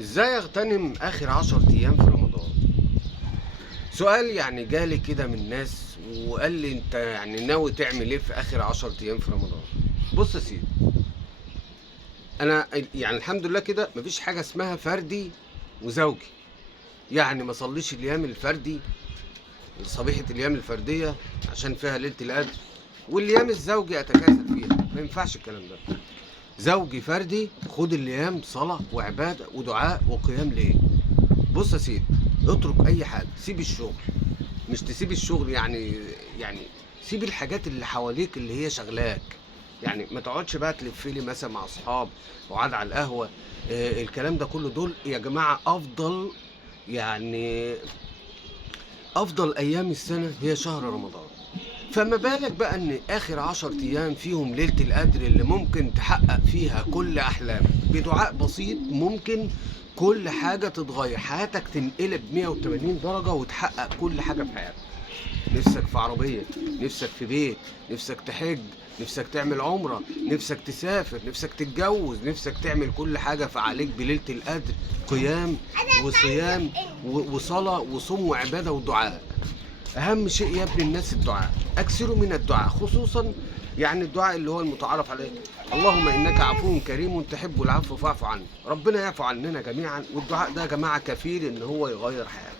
ازاي اغتنم اخر 10 ايام في رمضان؟ سؤال يعني جالي كده من ناس وقال لي انت يعني ناوي تعمل ايه في اخر 10 ايام في رمضان؟ بص يا سيدي، انا يعني الحمد لله كده مفيش حاجه اسمها فردي وزوجي. يعني ما صليش الايام الفردي، صبيحه الايام الفرديه عشان فيها ليله القدر، والايام الزوجي اتكاسل فيها. ما ينفعش الكلام ده. زوجي فردي، خد الايام صلاه وعباده ودعاء وقيام ليل. بص يا سيدي، اترك اي حاجه، سيب الشغل. مش تسيب الشغل يعني سيب الحاجات اللي حواليك اللي هي شغلاك. يعني ما تقعدش بقى تلف لي مثلا مع اصحاب وقعد على القهوه. الكلام ده كله دول يا جماعه افضل، يعني افضل ايام السنه هي شهر رمضان. فما بالك بقى ان اخر 10 ايام فيهم ليله القدر اللي ممكن تحقق فيها كل احلامك بدعاء بسيط. ممكن كل حاجه تتغير، حياتك تنقلب 180 درجه وتحقق كل حاجه في حياتك. نفسك في عربية، نفسك في بيت، نفسك تحج، نفسك تعمل عمرة، نفسك تسافر، نفسك تتجوز، نفسك تعمل كل حاجة، فعليك بليلة القدر قيام وصيام وصلاة وصوم وعبادة ودعاء. أهم شيء يا ابن الناس الدعاء، أكثروا من الدعاء، خصوصا يعني الدعاء اللي هو المتعارف عليه: اللهم إنك عفو كريم تحب العفو فاعف عني. ربنا يعفو عننا جميعا، والدعاء ده يا جماعة كفيل إن هو يغير حياتك.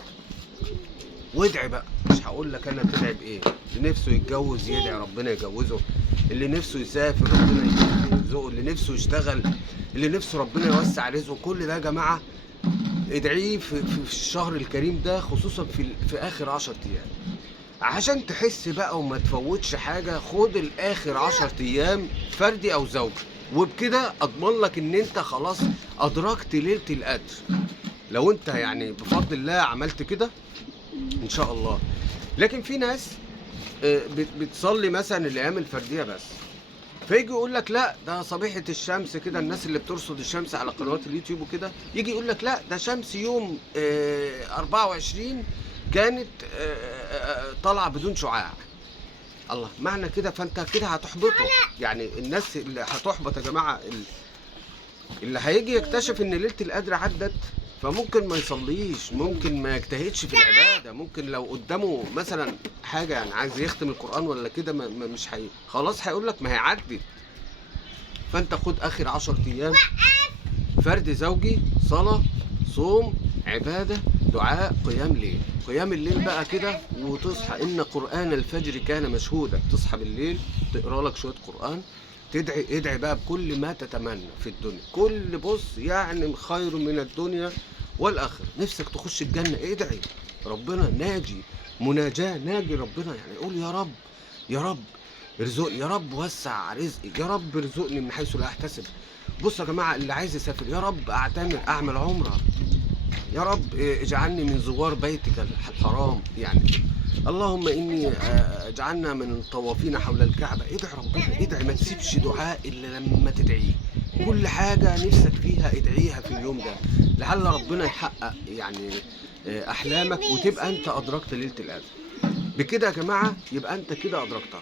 وادعي بقى، مش هقول لك انا تدعي بايه. اللي نفسه يتجوز يدعي ربنا يجوزه، اللي نفسه يسافر ربنا يرزقه، اللي نفسه يشتغل، اللي نفسه ربنا يوسع رزقه. كل ده يا جماعه ادعيه في الشهر الكريم ده، خصوصا في اخر 10 ايام، عشان تحس بقى وما تفوتش حاجه. خد الاخر 10 ايام فردي او زوجي، وبكده اضمن لك ان انت خلاص ادركت ليله القدر. لو انت يعني بفضل الله عملت كده ان شاء الله. لكن في ناس بتصلي مثلا الايام الفرديه بس، فيجي يقول لك لا ده صبيحه الشمس كده. الناس اللي بترصد الشمس على قنوات اليوتيوب وكده يجي يقول لك لا ده شمس يوم 24 كانت طالعه بدون شعاع. الله، معنى كده فانت كده هتحبطه. يعني الناس اللي هتحبط يا جماعه، اللي هيجي يكتشف ان ليله القدر عدت، فممكن ما يصليش، ممكن ما يجتهدش في العباده، ممكن لو قدامه مثلا حاجه يعني عايز يختم القران ولا كده مش خلاص هيقول لك ما هي عدت. فانت خد اخر 10 ايام فرد زوجي، صلاه، صوم، عباده، دعاء، قيام ليل. قيام الليل بقى كده، وتصحى ان قران الفجر كان مشهودا. تصحى بالليل تقرا لك شويه قران، ادعي بقى بكل ما تتمنى في الدنيا. كل بص يعني خير من الدنيا والاخره. نفسك تخش الجنه، ادعي ربنا ناجي، مناجاه ناجي ربنا. يعني قول يا رب، يا رب ارزقني، يا رب وسع رزقي، يا رب ارزقني من حيث لا احتسب. بصوا يا جماعه، اللي عايز يسافر يا رب اعمل عمره، يا رب اجعلني من زوار بيتك الحرام. يعني اللهم اني اجعلنا من الطوافين حول الكعبه. ادعي ربنا، ادعي، ما تسيبش دعاء الا لما تدعيه. كل حاجه نفسك فيها ادعيها في اليوم ده، لعل ربنا يحقق يعني احلامك وتبقى انت ادركت ليله القدر. بكده يا جماعه يبقى انت كده ادركتها.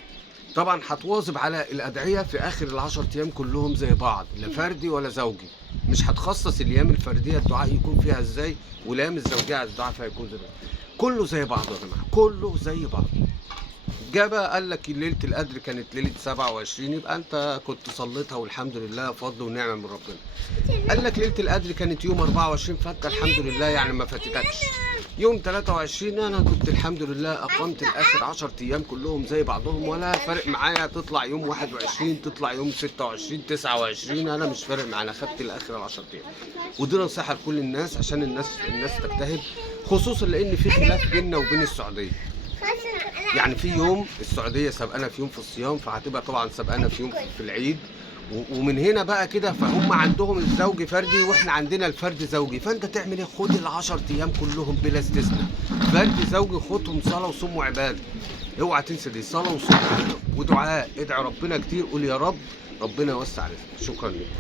طبعا هتواظب على الادعيه في اخر العشر ايام كلهم زي بعض، لا فردي ولا زوجي. مش هتخصص الايام الفرديه الدعاء يكون فيها ازاي، والايام الزوجيه الدعاء فيها يكون زي بعض. كله زي بعضه يا جماعه، كله زي بعض. جه بقى قال لك ليله القدر كانت ليله 27، يبقى انت كنت صليتها والحمد لله فضل ونعمه من ربنا. قال لك ليله القدر كانت يوم 24، فانت الحمد لله يعني ما فاتتكش. يوم 23 انا كنت الحمد لله اقمت الاخر 10 ايام كلهم زي بعضهم، ولا فارق معايا تطلع يوم 21 تطلع يوم 26 29، انا مش فارق معايا، انا خدت الاخر 10 ايام. ودي نصيحه لكل الناس عشان الناس تجتهد، خصوصا لان في خلاف بيننا وبين السعوديه. يعني في يوم السعوديه سبقانا في يوم في الصيام، فهتبقى طبعا سبقانا في يوم في العيد. ومن هنا بقى كده فهم عندهم الزوجي فردي واحنا عندنا الفرد زوجي. فانت تعمل ايه؟ خد ال10 ايام كلهم بلا استثناء فرد زوجي، خدهم صلاه وصوم وعباده. اوعى تنسى دي، صلاه وصوم ودعاء. ادعي ربنا كتير، قول يا رب ربنا يوسع رزقك. شكرا لكم.